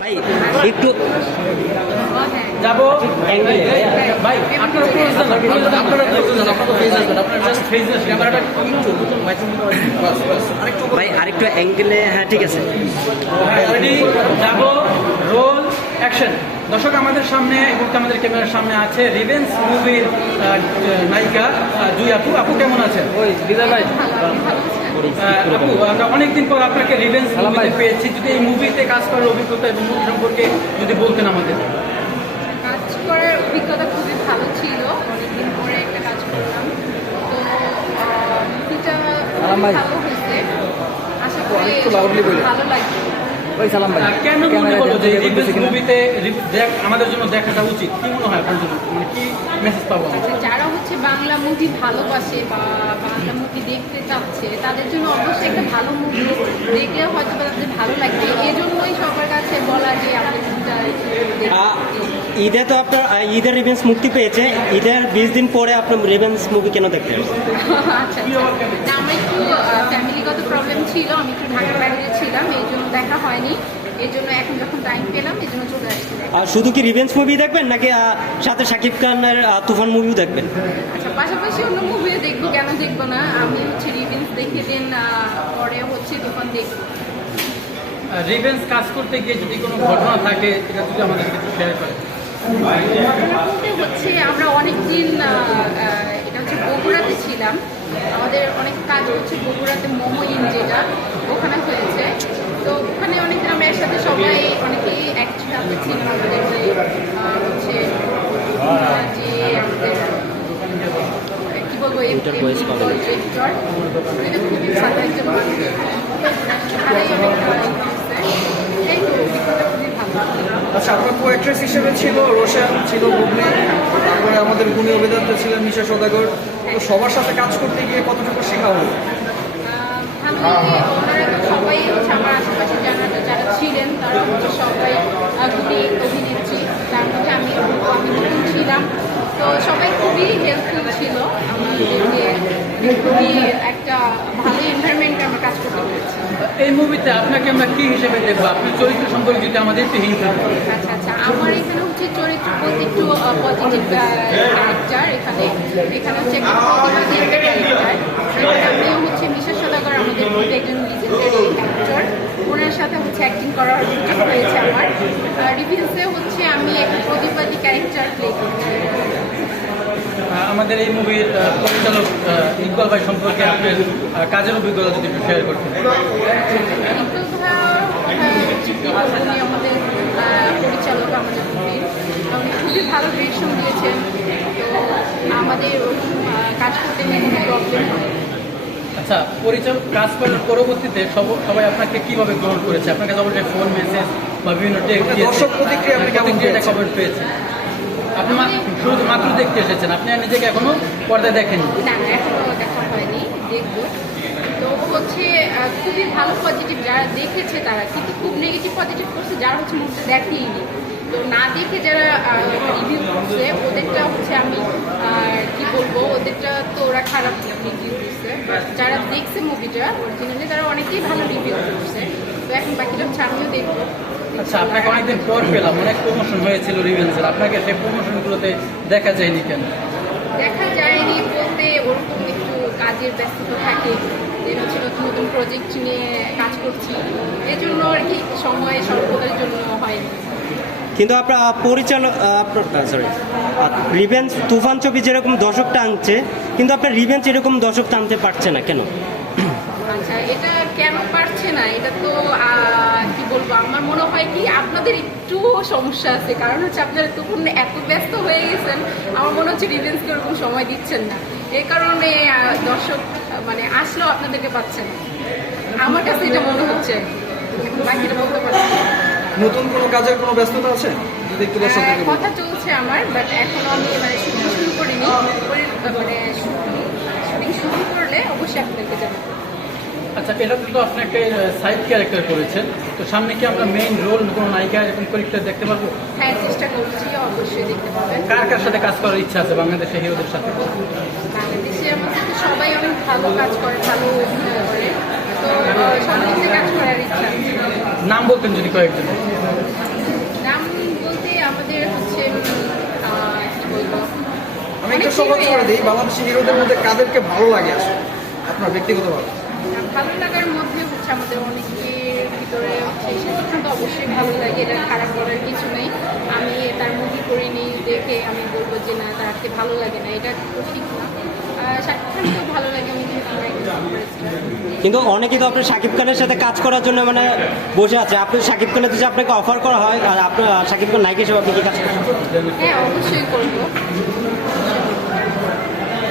ভাই একটু যাব ভাই আপনারা ক্লোজ দেন আপনারা ক্লোজ দেন আপনারা ফেস আসবেন আপনারা জাস্ট ফেস ক্যামেরাটা ভাই আরেকটু অ্যাঙ্গেলে, হ্যাঁ ঠিক আছে। রেডি যাব রোল অ্যাকশন। দর্শক আমাদের সামনে এবং আমাদের ক্যামেরার সামনে আছে রিভেঞ্জ মুভির নায়িকা জুই আপু। আপু কেমন আছেন? ওই বিজয় ভাই আপু, অনেকদিন পর আপনাকে রিভেঞ্জ মুভিতে পেয়েছি। যদি এই মুভিতে কাজ করার অভিজ্ঞতা এবং মুভি সম্পর্কে যদি বলতেন আমাদের। কাজ করার অভিজ্ঞতা খুবই ভালো ছিল, অনেকদিন পরে একটা কাজ করলাম। তো মুভিটা ভালো হয়েছে, আশা করি ভালো লাগবে। কেন মনে হলো যে রিভেঞ্জ মুভিতে আমাদের জন্য দেখাটা উচিত? কি মনে হয় আপনার জন্য, মানে কি মেসেজ পাবো? আচ্ছা, যারা হচ্ছে বাংলা মুভি ভালোবাসে বা বাংলা মুভি দেখতে চাচ্ছে তাদের জন্য অবশ্যই একটা ভালো মুভি দেখলে হয়তো বা তাদের ভালো লাগবে। এই জন্যই সবার কাছে বলা যে আমাদের মুভিটা ঈদে তো আপনার ঈদের রিভেঞ্জ মুক্তি পেয়েছে, ঈদের 20 দিন পরে আপনার রিভেঞ্জ মুভি কেন দেখতে হবে? আচ্ছা, না, আমার একটু ফ্যামিলিগত প্রবলেম ছিল, আমি একটু ঢাকার বাইরে ছিলাম, এই জন্য দেখা হয়নি। এই জন্য এখন যখন টাইম পেলাম এই জন্য চলে আসছি। আর শুধু কি রিভেঞ্জ মুভি দেখবেন নাকি সাথে শাকিব খানের তুফান মুভিও দেখবেন? আচ্ছা, পাশাপাশি অন্য মুভিও দেখবো, কেন দেখবো না। আমি হচ্ছে রিভেঞ্জ দেখে দিন, পরে হচ্ছে তুফান দেখবো। রিভেঞ্জ কাজ করতে গিয়ে যদি কোনো ঘটনা থাকে এটা যদি আমাদের একটু শেয়ার করেন। ঘটনা বলতে হচ্ছে আমরা অনেকদিন এটা হচ্ছে বগুড়াতে ছিলাম, আমাদের অনেক কাজ হচ্ছে বগুড়াতে মোমোইন যেটা ওখানে হয়েছে। তো ওখানে অনেকদিন আমরা এর সাথে সবাই অনেকেই একসাথে ছিলাম। আমাদের যে হচ্ছে যে আমাদের কি বলবো এডিটর খুবই ভালো এই তো অভিজ্ঞতা খুবই ভালো। আচ্ছা, আপনার কো অ্যাক্ট্রেস হিসেবে ছিল রোশন, ছিল বুবলি, তারপরে আমাদের গুণী অভিনেতা ছিলেন নিশা সওদাগর। তো সবার সাথে কাজ করতে গিয়ে কতটুকু শেখা হলো? ওনারা তো সবাই হচ্ছে আমার আশেপাশে যারা ছিলেন তারা হচ্ছে সবাই খুবই অভিনেত্রী, তার মধ্যে আমি নতুন ছিলাম। তো সবাই খুবই হেল্পফুল ছিল আমাদেরকে, খুবই একটা ভালো এনভায়রনমেন্টে আমরা কাজ করতে পেরেছি। এই মুভিতে আপনাকে আমরা কি হিসেবে দেখবো? আপনার চরিত্র সম্পর্কে যদি আমাদের একটু হিংস। আচ্ছা আচ্ছা, আমার এখানে হচ্ছে চরিত্র বলতে একটু পজিটিভ ক্যারেক্টার। এখানে হচ্ছে একটা প্রতিবাদী একটা ক্যারেক্টার। আমিও হচ্ছে মিশা সওদাগর, আমাদের খুবই একজন লিজেন্ডারি অ্যাক্টর, ওনার সাথে হচ্ছে অ্যাক্টিং করার সুযোগ হয়েছে আমার। রিভিউসে হচ্ছে আমি একটা প্রতিবাদী ক্যারেক্টার প্লে করছি। আমাদের এই মুভির পরিচালক ইকবাল ভাই সম্পর্কে আপনার কাজের অভিজ্ঞতা যদি একটু শেয়ার করতেন। উনি আমাদের পরিচালক, আমাদের মুভির উনি খুবই ভালো ডিরেকশন দিয়েছেন। তো আমাদের ওরকম কাজ করতে নিয়ে কোনো প্রবলেম হয়। আচ্ছা, পরিচালক কাজ করার পরবর্তীতে সবাই আপনাকে কিভাবে গ্রহণ করেছে? আপনাকে অবশ্যই ফোন মেসেজ বা বিভিন্ন টেক্সট দর্শক প্রতিক্রিয়া আপনি কেমন পেয়েছেন? খবর পেয়েছেন? আপনি শুধু মাত্র দেখতে এসেছেন, আপনি আর নিজেকে এখনো পর্দায় দেখেননি? না না, এখনো দেখা হয়নি, দেখবো। তো হচ্ছে খুবই ভালো পজিটিভ, যারা দেখেছে তারা, কিন্তু খুব নেগেটিভ পজিটিভ করছে যারা হচ্ছে মুভিটা দেখেইনি। তো না দেখে যারা রিভিউ করছে ওদেরটা হচ্ছে আমি কি বলবো, ওদেরটা তো ওরা খারাপ রিভিউ করছে। যারা দেখছে মুভিটা অরিজিনালি তারা অনেকেই ভালো রিভিউ করছে। তো এখন বাকিটা হচ্ছে আমিও দেখবো। আচ্ছা, আপনাকে অনেকদিন পর পেলাম, অনেক প্রমোশন হয়েছিল রিভেঞ্জের, আপনাকে সেই প্রমোশনগুলোতে দেখা যায়নি কেন? দেখা যায়নি বলতে ওরকম একটু কাজের ব্যস্ততা থাকে, যেন হচ্ছে নতুন নতুন প্রজেক্ট নিয়ে কাজ করছি, এই জন্য আর কি সময় স্বল্পতার জন্য হয়নি। কিন্তু আপনার পরিচালক রিভেঞ্জ তুফান ছবি যেরকম দর্শক টানছে, কিন্তু আপনার রিভেঞ্জ এরকম দর্শক টানতে পারছে না কেন? আচ্ছা, এটা কেন পারছে না, এটা তো কি বলবো, আমার মনে হয় কি আপনাদের একটু সমস্যা আছে। কারণ হচ্ছে আপনারা তখন এত ব্যস্ত হয়ে গেছেন, আমার মনে হচ্ছে রিভেঞ্জকে ওরকম সময় দিচ্ছেন না, এই কারণে দর্শক মানে আসলেও আপনাদেরকে পাচ্ছেন। আমার কাছে এটা মনে হচ্ছে, বাকিটা বলতে পারছি না। নতুন কোনো কাজের কোনো ব্যস্ততা আছে যদি একটু দর্শকদেরকে বলেন? কথা চলছে আমার, বাট এখনো আমি মানে শুটিং শুরু করিনি। মানে শুটিং শুরু করলে অবশ্যই আপনাদেরকে জানাবো। আচ্ছা, এটাতে তো আপনাকে সাইড ক্যারেক্টার করেছেন, তো সামনে কি আমরা মেইন রোল কোনো নায়িকা এরকম ক্যারেক্টার দেখতে পারবো? হ্যাঁ, চেষ্টা করছি, অবশ্যই দেখতে পাবেন। কার কার সাথে কাজ করার ইচ্ছা আছে বাংলাদেশের হিরোদের সাথে? বাংলাদেশের মধ্যে তো সবাই অনেক ভালো কাজ করে, ভালো অভিনয় করে, তো সবার সাথে কাজ করার ইচ্ছা আছে। নাম বলতেন যদি কয়েকজন। নাম বলতে আমাদের হচ্ছে কি বলবো, আমি একটু অনেক সহজ hero করে আছে। দিই, বাংলাদেশি হিরোদের মধ্যে কাদেরকে ভালো লাগে আসলে আপনার ব্যক্তিগতভাবে? ভালো লাগার মধ্যে হচ্ছে আমাদের অনেকের ভিতরে হচ্ছে শাকিব খান তো অবশ্যই ভালো লাগে, এটা খারাপ করার কিছু নেই। আমি তার মুভি করিনি দেখে আমি বলবো যে না তাকে ভালো লাগে না, এটা তো ঠিক না। শাকিব খানকেও ভালো লাগে, আমি যেহেতু একজন superstar। কিন্তু অনেকেই তো আপনার শাকিব খানের সাথে কাজ করার জন্য মানে বসে আছে। আপনি শাকিব খানের যদি আপনাকে অফার করা হয় আর আপনার শাকিব খান নায়ক হিসেবে আপনি কি কাজ করবেন? হ্যাঁ অবশ্যই করবো।